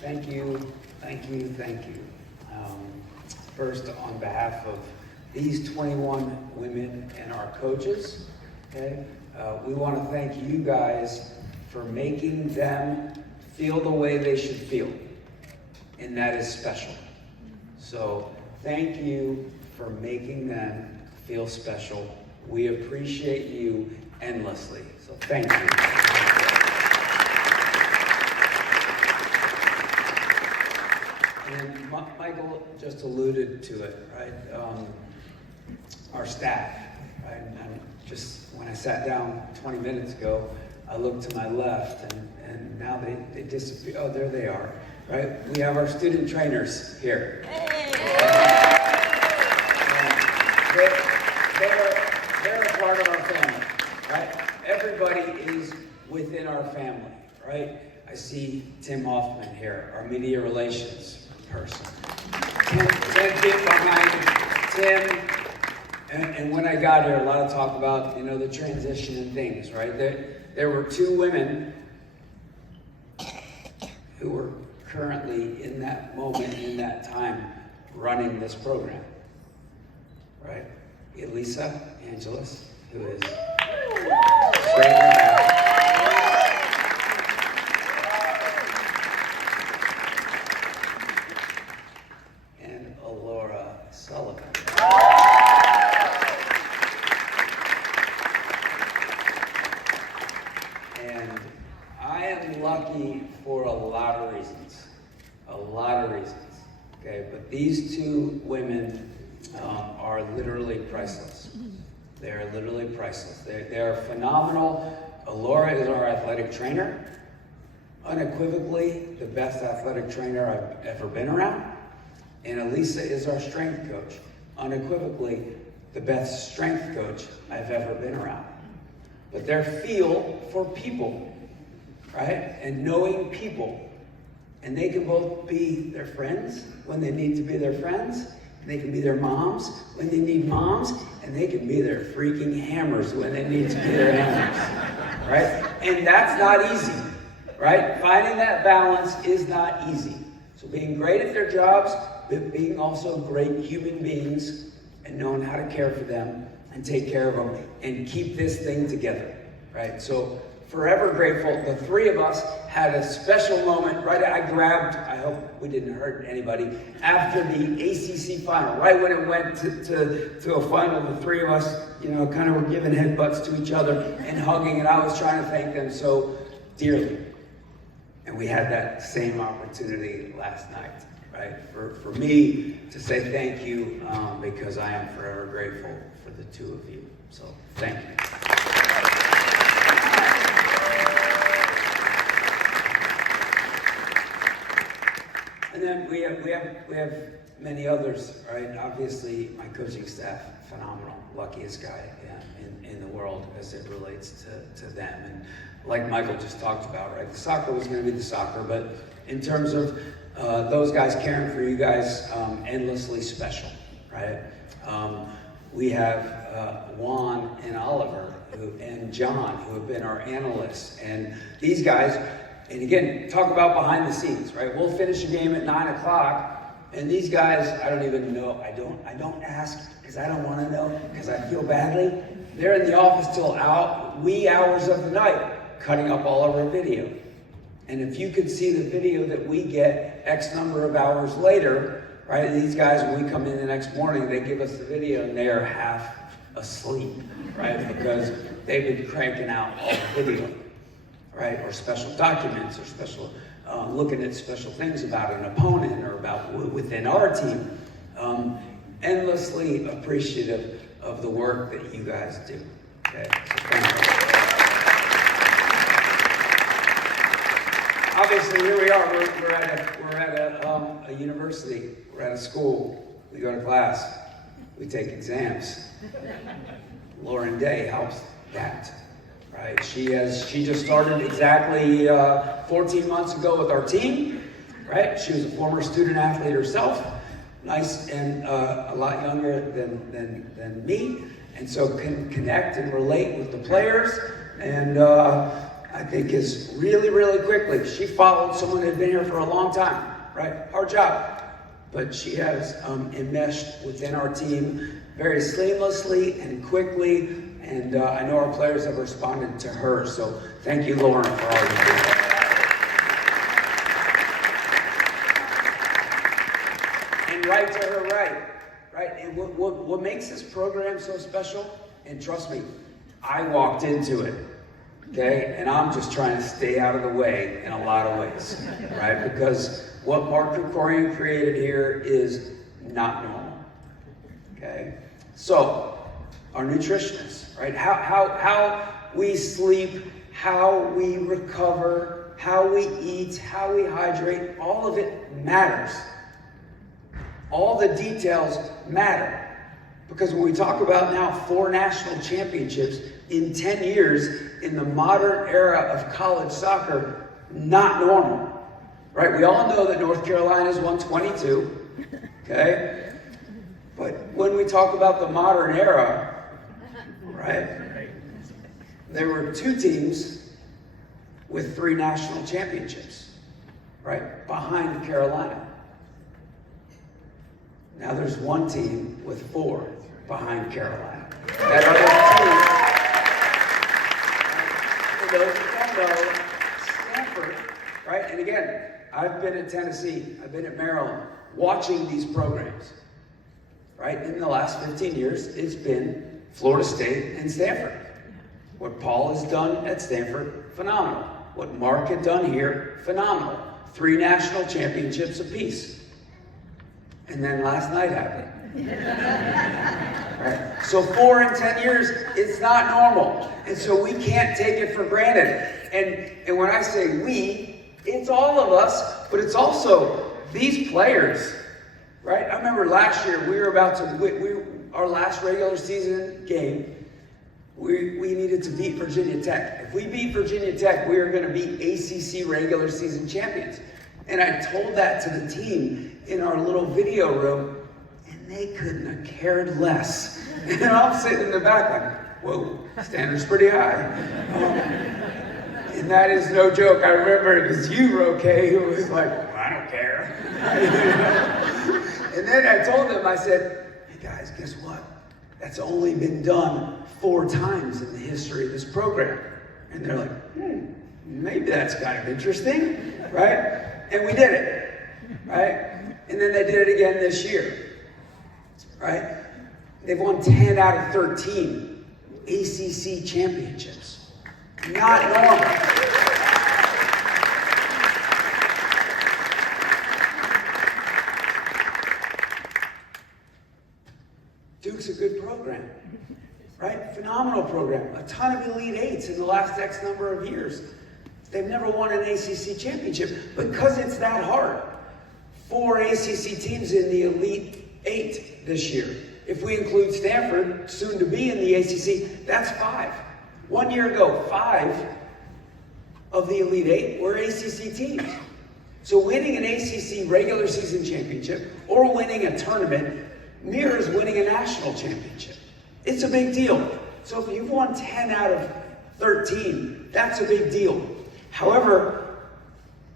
Thank you, thank you, thank you. First, on behalf of these 21 women and our coaches, okay, we want to thank you guys for making them feel the way they should feel, and that is special. So thank you for making them feel special. We appreciate you endlessly, so thank you. And Michael just alluded to it, right? Our staff, right? And just when I sat down 20 minutes ago, I looked to my left, and now they disappear. Oh, there they are, right? We have our student trainers here. Hey. They're a part of our family, right? Everybody is within our family, right? I see Tim Hoffman here, our media relations person. 10 feet behind Tim. And when I got here, a lot of talk about, the transition and things, right? There were two women who were currently in that moment, in that time, running this program, right? Elisa Angeles, who is straight now. And I am lucky for a lot of reasons, okay? But these two women are literally priceless. They're literally priceless. They're phenomenal. Laura is our athletic trainer, unequivocally the best athletic trainer I've ever been around. And Elisa is our strength coach, unequivocally the best strength coach I've ever been around. But their feel for people, right? And knowing people. And they can both be their friends when they need to be their friends. They can be their moms when they need moms. And they can be their freaking hammers when they need to be their hammers, right? And that's not easy, right? Finding that balance is not easy. So being great at their jobs, but being also great human beings and knowing how to care for them and take care of them and keep this thing together, right? So forever grateful. The three of us had a special moment, right? I hope we didn't hurt anybody, after the ACC final, right when it went to a final, the three of us, kind of were giving headbutts to each other and hugging, and I was trying to thank them so dearly. And we had that same opportunity last night, right? For me to say thank you, because I am forever grateful for the two of you. So thank you. And then we have many others, right? Obviously, my coaching staff, phenomenal, luckiest guy in the world as it relates to them. And like Michael just talked about, right? The soccer was going to be the soccer, but in terms of those guys caring for you guys, endlessly special, right? We have Juan and Oliver and John, who have been our analysts, and these guys. And again, talk about behind the scenes, right? We'll finish a game at 9 o'clock, and these guys, I don't even know. I don't ask because I don't want to know because I feel badly. They're in the office till wee hours of the night, cutting up all of our video. And if you could see the video that we get X number of hours later, right? These guys, when we come in the next morning, they give us the video and they are half asleep, right? Because they've been cranking out all the video. Right, or special documents, or special looking at special things about an opponent or about within our team. Endlessly appreciative of the work that you guys do. Okay, so thank you. Obviously, here we are. We're at a university. We're at a school. We go to class. We take exams. Lauren Day helps that. Right. She just started exactly 14 months ago with our team, right? She was a former student athlete herself, nice and a lot younger than me, and so can connect and relate with the players. And I think, is really, really quickly. She followed someone who had been here for a long time, right? Hard job. But she has enmeshed within our team very seamlessly and quickly, and I know our players have responded to her. So thank you, Lauren, for all you do. And right to her right? And what makes this program so special, and trust me, I walked into it, okay? And I'm just trying to stay out of the way in a lot of ways, right? Because what Mark Krikorian created here is not normal, okay? So, our nutritionists, right? How we sleep, how we recover, how we eat, how we hydrate, all of it matters. All the details matter. Because when we talk about now 4 national championships in 10 years in the modern era of college soccer, not normal. Right? We all know that North Carolina's won 22. Okay? But when we talk about the modern era, right? There were 2 teams with 3 national championships, right? Behind Carolina. Now there's 1 team with 4 behind Carolina. That other team, for those who don't know, Stanford, right? And again, I've been at Tennessee, I've been at Maryland, watching these programs, right? In the last 15 years, it's been Florida State and Stanford. What Paul has done at Stanford, phenomenal. What Mark had done here, phenomenal. 3 national championships apiece. And then last night happened. Right? So 4 in 10 years, it's not normal. And so we can't take it for granted. And when I say we, it's all of us, but it's also these players, right? I remember last year, we were about to, our last regular season game, we needed to beat Virginia Tech. If we beat Virginia Tech, we were going to be ACC regular season champions. And I told that to the team in our little video room, and they couldn't have cared less. And I'm sitting in the back like, whoa, standard's pretty high. And that is no joke. I remember it was you, Roque, who was like, well, I don't care. And then I told them, I said, hey guys, guess what? That's only been done 4 times in the history of this program. And they're like, maybe that's kind of interesting, right? And we did it, right? And then they did it again this year, right? They've won 10 out of 13 ACC championships. Not normal. Duke's a good program, right? Phenomenal program. A ton of Elite Eights in the last X number of years. They've never won an ACC championship because it's that hard. 4 ACC teams in the Elite 8 this year. If we include Stanford, soon to be in the ACC, that's 5. 1 year ago, 5 of the Elite 8 were ACC teams. So winning an ACC regular season championship or winning a tournament mirrors winning a national championship. It's a big deal. So if you've won 10 out of 13, that's a big deal. However,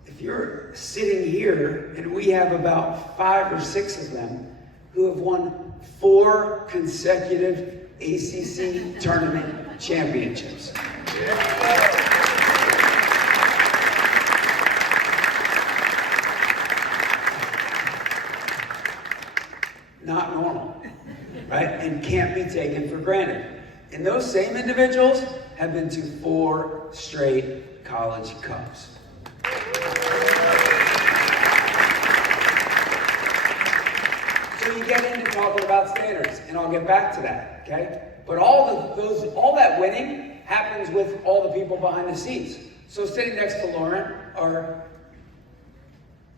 if you're sitting here and we have about 5 or 6 of them who have won 4 consecutive ACC tournament championships. Not normal, right? And can't be taken for granted. And those same individuals have been to 4 straight college cups. So you get into talking about standards, and I'll get back to that, okay? But all that winning happens with all the people behind the scenes. So sitting next to Lauren are,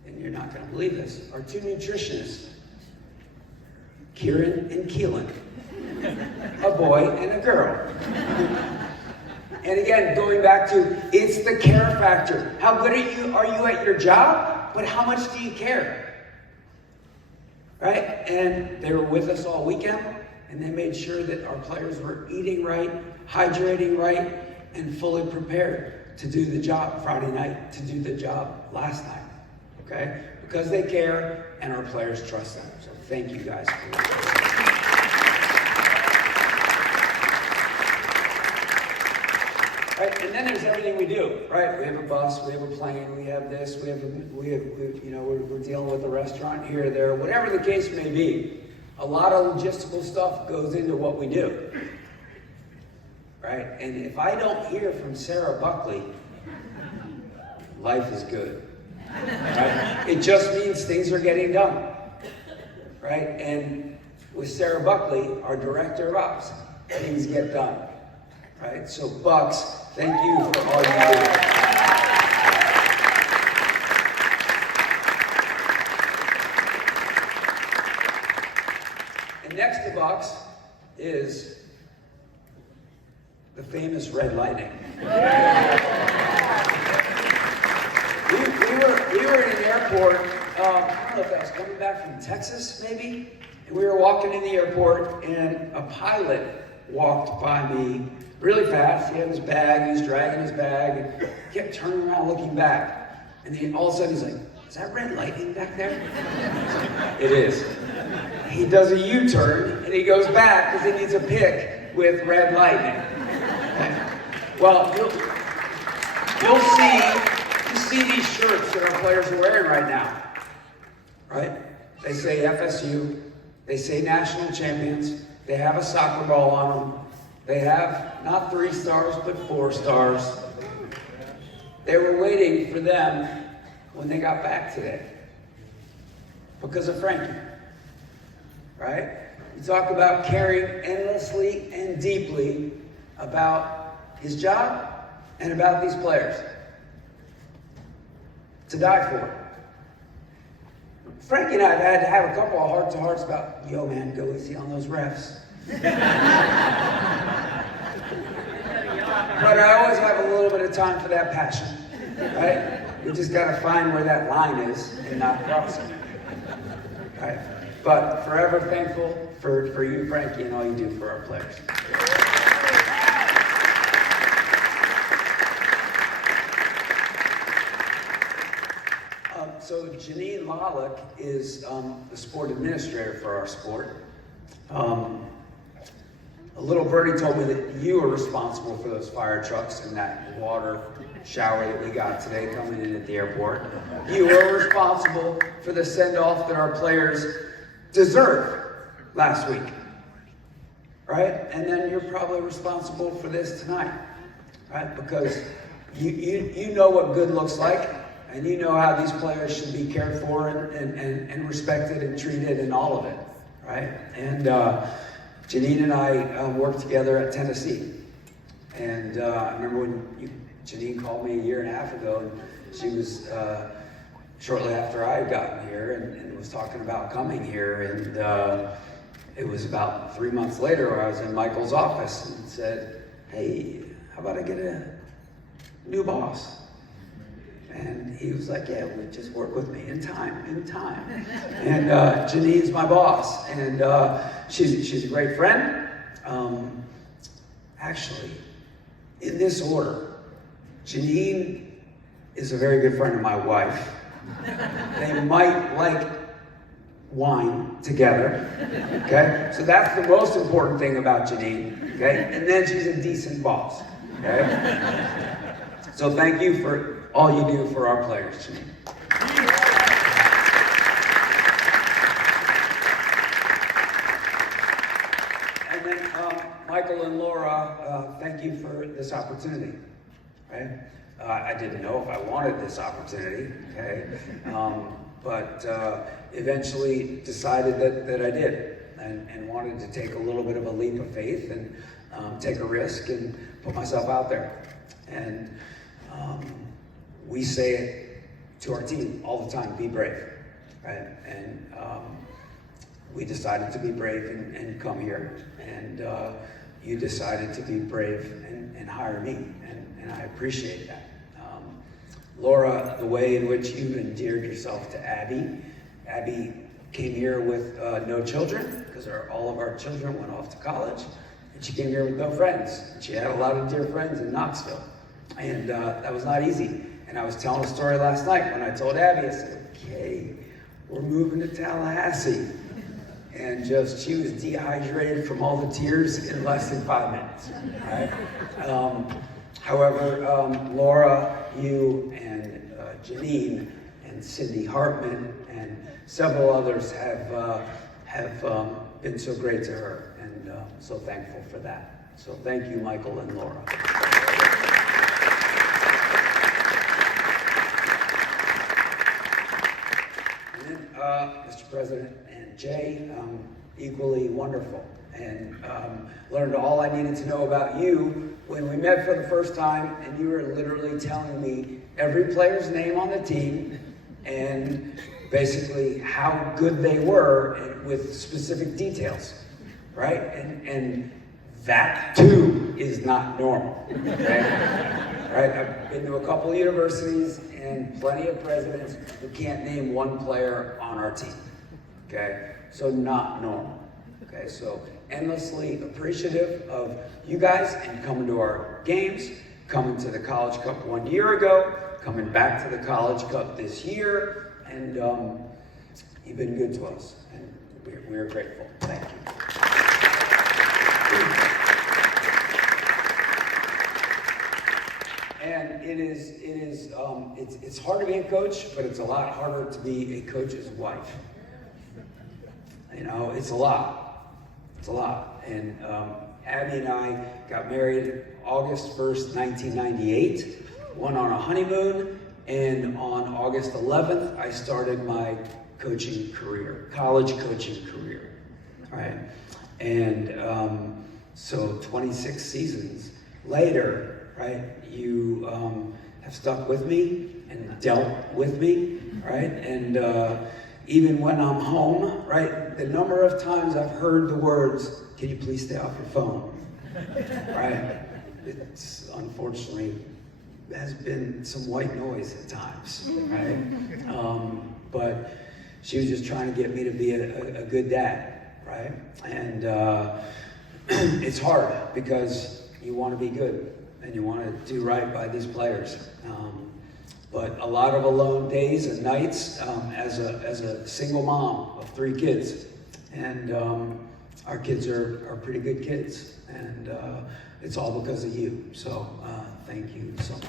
and you're not going to believe this, are 2 nutritionists, Kieran and Keelan, a boy and a girl. And again, going back to, it's the care factor. How good are you at your job? But how much do you care? Right? And they were with us all weekend, and they made sure that our players were eating right, hydrating right, and fully prepared. to do the job Friday night, to do the job last night, okay? Because they care and our players trust them. So thank you guys for that. Right, and then there's everything we do, right? We have a bus, we have a plane, we have this, we're dealing with a restaurant here or there, whatever the case may be. A lot of logistical stuff goes into what we do, right? And if I don't hear from Sarah Buckley, life is good, right? It just means things are getting done, right? And with Sarah Buckley, our director of ops, things get done, right? So Bucks, thank you for all you do. And next to Bucks is the famous Red Lightning. We were in an airport, I don't know if I was coming back from Texas, maybe? And we were walking in the airport, and a pilot walked by me really fast. He had his bag, he was dragging his bag, and kept turning around looking back. And then all of a sudden he's like, is that Red Lightning back there? It is. He does a U-turn, and he goes back because he needs a pic with Red Lightning. Well, you'll see these shirts that our players are wearing right now, right? They say FSU, they say national champions, they have a soccer ball on them, they have not 3 stars, but 4 stars. They were waiting for them when they got back today because of Frankie, right? You talk about caring endlessly and deeply about his job and about these players. To die for. Frankie and I have had to have a couple of heart-to-hearts about, yo man, go easy on those refs. But I always have a little bit of time for that passion, right? We just gotta find where that line is and not cross it, right? But forever thankful for you, Frankie, and all you do for our players. So Janine Lalick is the sport administrator for our sport. A little birdie told me that you are responsible for those fire trucks and that water shower that we got today coming in at the airport. You are responsible for the send-off that our players deserved last week, right? And then you're probably responsible for this tonight, right? Because you know what good looks like. And you know how these players should be cared for and respected and treated and all of it, right? And Janine and I worked together at Tennessee. And I remember when Janine called me a year and a half ago, and she was shortly after I had gotten here and was talking about coming here. And it was about 3 months later where I was in Michael's office and said, hey, how about I get a new boss? And he was like, yeah, well, just work with me in time. And Janine's my boss, and she's a great friend. Actually, in this order, Janine is a very good friend of my wife. They might like wine together, okay? So that's the most important thing about Janine, okay? And then she's a decent boss, okay? So thank you for all you do for our players, Janine. And then Michael and Laura, thank you for this opportunity, right? I didn't know if I wanted this opportunity, okay? But eventually decided that I did and wanted to take a little bit of a leap of faith and take a risk and put myself out there. And we say it to our team all the time, be brave, right? And we decided to be brave and come here. And you decided to be brave and hire me, and I appreciate that. Laura, the way in which you endeared yourself to Abby came here with no children, because all of our children went off to college, and she came here with no friends. And she had a lot of dear friends in Knoxville. And that was not easy. And I was telling a story last night when I told Abby, I said, okay, we're moving to Tallahassee. And she was dehydrated from all the tears in less than 5 minutes, right? However, Laura, you, and Janine, and Cindy Hartman, and several others have been so great to her, and so thankful for that. So thank you, Michael and Laura. And then, Mr. President and Jay, equally wonderful, and learned all I needed to know about you when we met for the first time, and you were literally telling me every player's name on the team and basically how good they were with specific details, right? And that too is not normal, right? Right? I've been to a couple of universities and plenty of presidents who can't name one player on our team, okay? So not normal, okay? So endlessly appreciative of you guys and coming to our games, coming to the College Cup 1 year ago, coming back to the College Cup this year, and you've been good to us, and we're grateful. Thank you. And it's hard to be a coach, but it's a lot harder to be a coach's wife. You know, it's a lot. It's a lot. And Abby and I got married August 1st, 1998, went on a honeymoon, and on August 11th, I started my coaching career, college coaching career, right? And so 26 seasons later, right, you have stuck with me and dealt with me, right? And even when I'm home, right, the number of times I've heard the words, "Can you please stay off your phone?" Right? It's unfortunately has been some white noise at times, right? But she was just trying to get me to be a good dad, right? And it's hard because you want to be good and you want to do right by these players. But a lot of alone days and nights as a single mom of 3 kids. And our kids are pretty good kids. And it's all because of you. So thank you so much.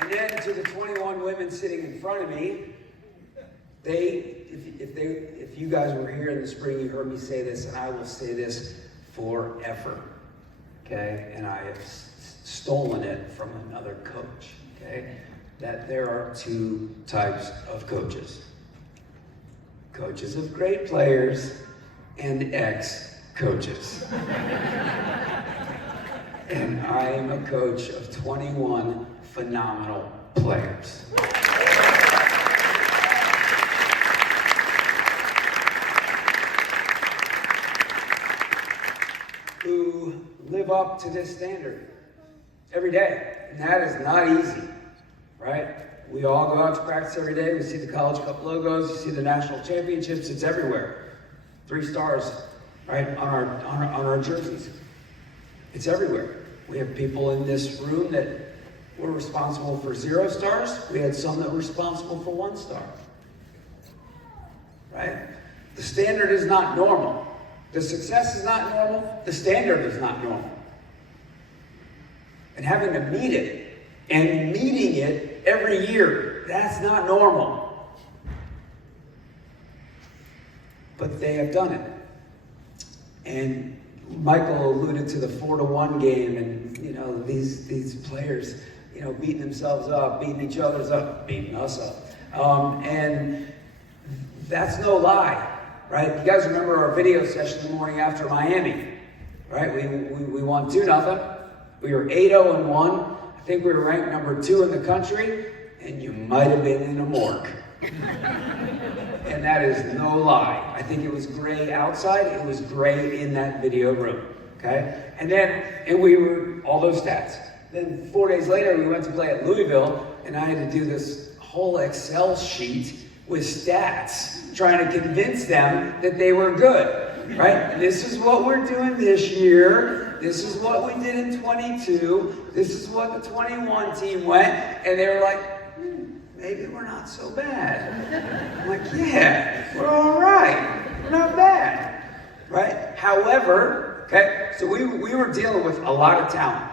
And then to the 21 women sitting in front of me, if you guys were here in the spring, you heard me say this, and I will say this forever, okay? And I have stolen it from another coach, okay? That there are 2 types of coaches. Coaches of great players and ex-coaches. And I am a coach of 21 phenomenal players. Who live up to this standard every day. And that is not easy, right? We all go out to practice every day. We see the College Cup logos. You see the national championships. It's everywhere. 3 stars, right, on our jerseys. It's everywhere. We have people in this room that were responsible for 0 stars. We had some that were responsible for 1 star, right? The standard is not normal. The success is not normal. The standard is not normal. And having to meet it and meeting it every year, that's not normal. But they have done it. And Michael alluded to the 4-1 game, and you know, these players, you know, beating themselves up, beating each other's up, beating us up. And that's no lie. Right? You guys remember our video session the morning after Miami, right? We won 2-0. We were 8-0-1. I think we were ranked number 2 in the country, and you might have been in a morgue. And that is no lie. I think it was gray outside. It was gray in that video room. Okay? And we were all those stats. Then 4 days later, we went to play at Louisville, and I had to do this whole Excel sheet with stats, trying to convince them that they were good, right? This is what we're doing this year. This is what we did in 22. This is what the 21 team went. And they were like, maybe we're not so bad. I'm like, yeah, we're all right. We're not bad, right? However, okay, so we were dealing with a lot of talent.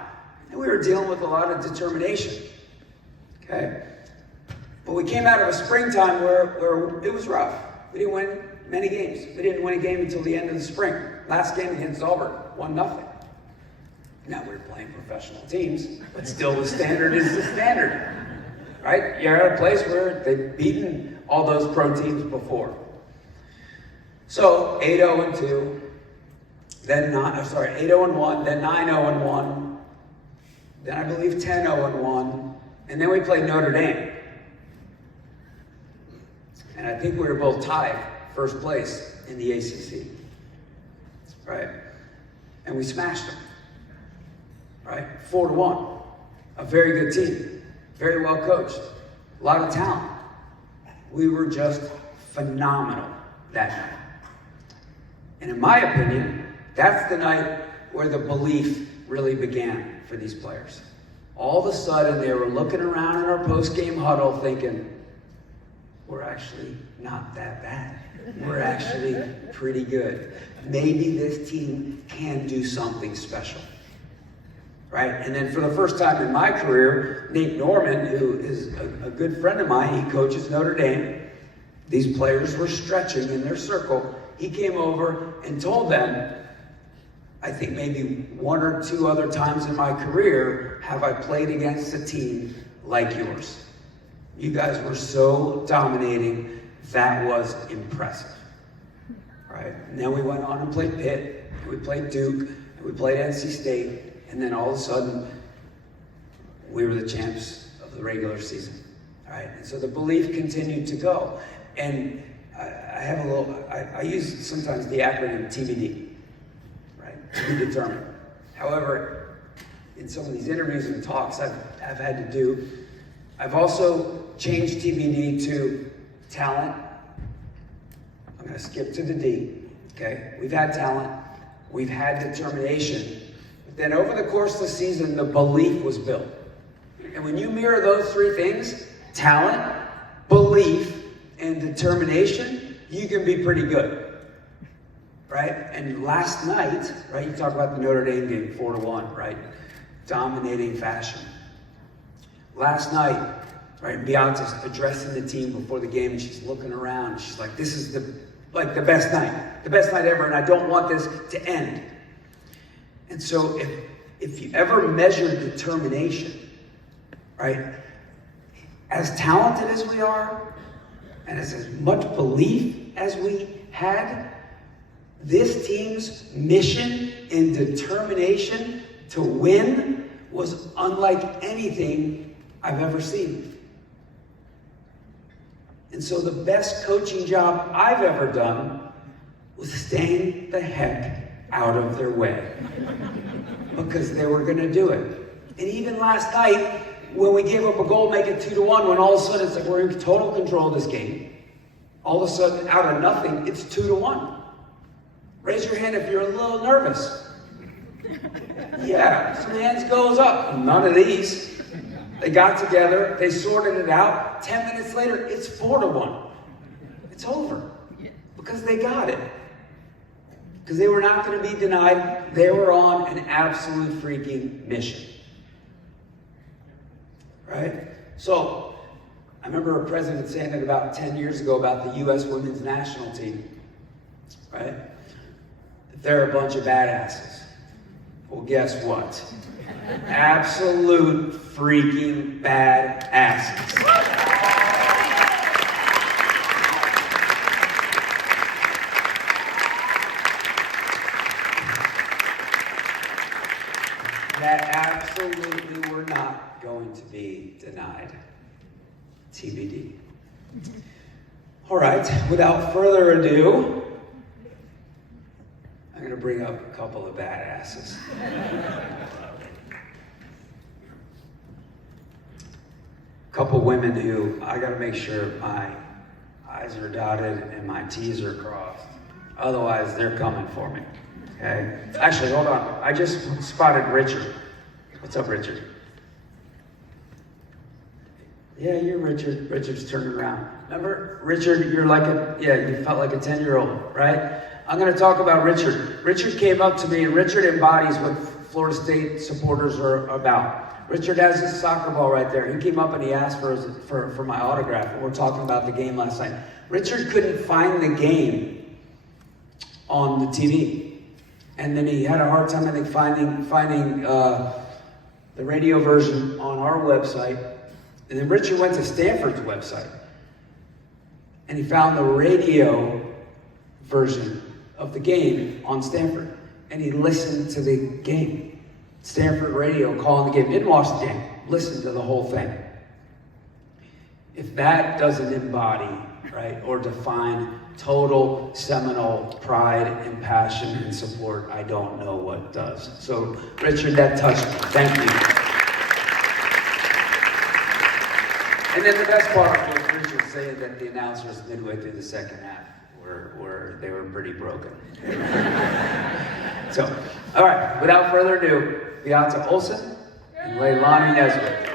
And we were dealing with a lot of determination, okay? But we came out of a springtime where it was rough. We didn't win many games. We didn't win a game until the end of the spring. Last game against Auburn, 1-0. Now we're playing professional teams, but still the standard is the standard, right? You're at a place where they've beaten all those pro teams before. So 8-0-2, then 8-0-1, then 9-0-1, then I believe 10-0-1, and then we played Notre Dame. And I think we were both tied first place in the ACC, right? And we smashed them, right? 4-1. A very good team, very well coached, a lot of talent. We were just phenomenal that night. And in my opinion, that's the night where the belief really began for these players. All of a sudden, they were looking around in our post-game huddle thinking, we're actually not that bad. We're actually pretty good. Maybe this team can do something special, right? And then for the first time in my career, Nate Norman, who is a good friend of mine, he coaches Notre Dame. These players were stretching in their circle. He came over and told them, I think maybe one or two other times in my career have I played against a team like yours. You guys were so dominating, that was impressive, right? And then we went on and played Pitt, and we played Duke, and we played NC State, and then all of a sudden, we were the champs of the regular season, right? And so the belief continued to go. And I use sometimes the acronym TBD, right? To be determined. However, in some of these interviews and talks I've had to do, I've also changed TBD to talent. I'm going to skip to the D, okay? We've had talent. We've had determination. But then over the course of the season, the belief was built. And when you mirror those three things, talent, belief, and determination, you can be pretty good, right? And last night, right, you talk about the Notre Dame game, 4-1, right? Dominating fashion. Last night, right, Beyonce's addressing the team before the game, and she's looking around. She's like, this is the best night ever, and I don't want this to end. And so if you ever measure determination, right, as talented as we are, and as much belief as we had, this team's mission and determination to win was unlike anything I've ever seen. And so the best coaching job I've ever done was staying the heck out of their way, because they were going to do it. And even last night, when we gave up a goal, make it 2-1, when all of a sudden it's like we're in total control of this game. All of a sudden, out of nothing, it's 2-1. Raise your hand if you're a little nervous. Yeah, some hands goes up. None of these. They got together, they sorted it out. 10 minutes later, it's 4-1. It's over. Because they got it. Because they were not going to be denied. They were on an absolute freaking mission. Right? So, I remember a president saying it about 10 years ago about the U.S. women's national team. Right? They're a bunch of badasses. Well, guess what? Absolute freaking badasses. That absolutely were not going to be denied. TBD. All right, without further ado, I'm going to bring up a couple of badasses. A couple women who I got to make sure I I's are dotted and my T's are crossed. Otherwise, they're coming for me. Okay? Actually, hold on. I just spotted Richard. What's up, Richard? Yeah, you're Richard. Richard's turning around. Remember, Richard, you felt like a 10-year-old, right? I'm going to talk about Richard. Richard came up to me, and Richard embodies what Florida State supporters are about. Richard has his soccer ball right there. He came up and he asked for my autograph. And we're talking about the game last night. Richard couldn't find the game on the TV. And then he had a hard time, I think, finding the radio version on our website. And then Richard went to Stanford's website. And he found the radio version of the game on Stanford. And he listened to the game. Stanford radio calling the game. Didn't watch the game. Listened to the whole thing. If that doesn't embody, right, or define total Seminole pride and passion and support, I don't know what does. So, Richard, that touched me. Thank you. And then the best part was Richard saying that the announcers midway through the second half they were pretty broken. So, all right, without further ado, Beata Olson and Leilani Nesbitt.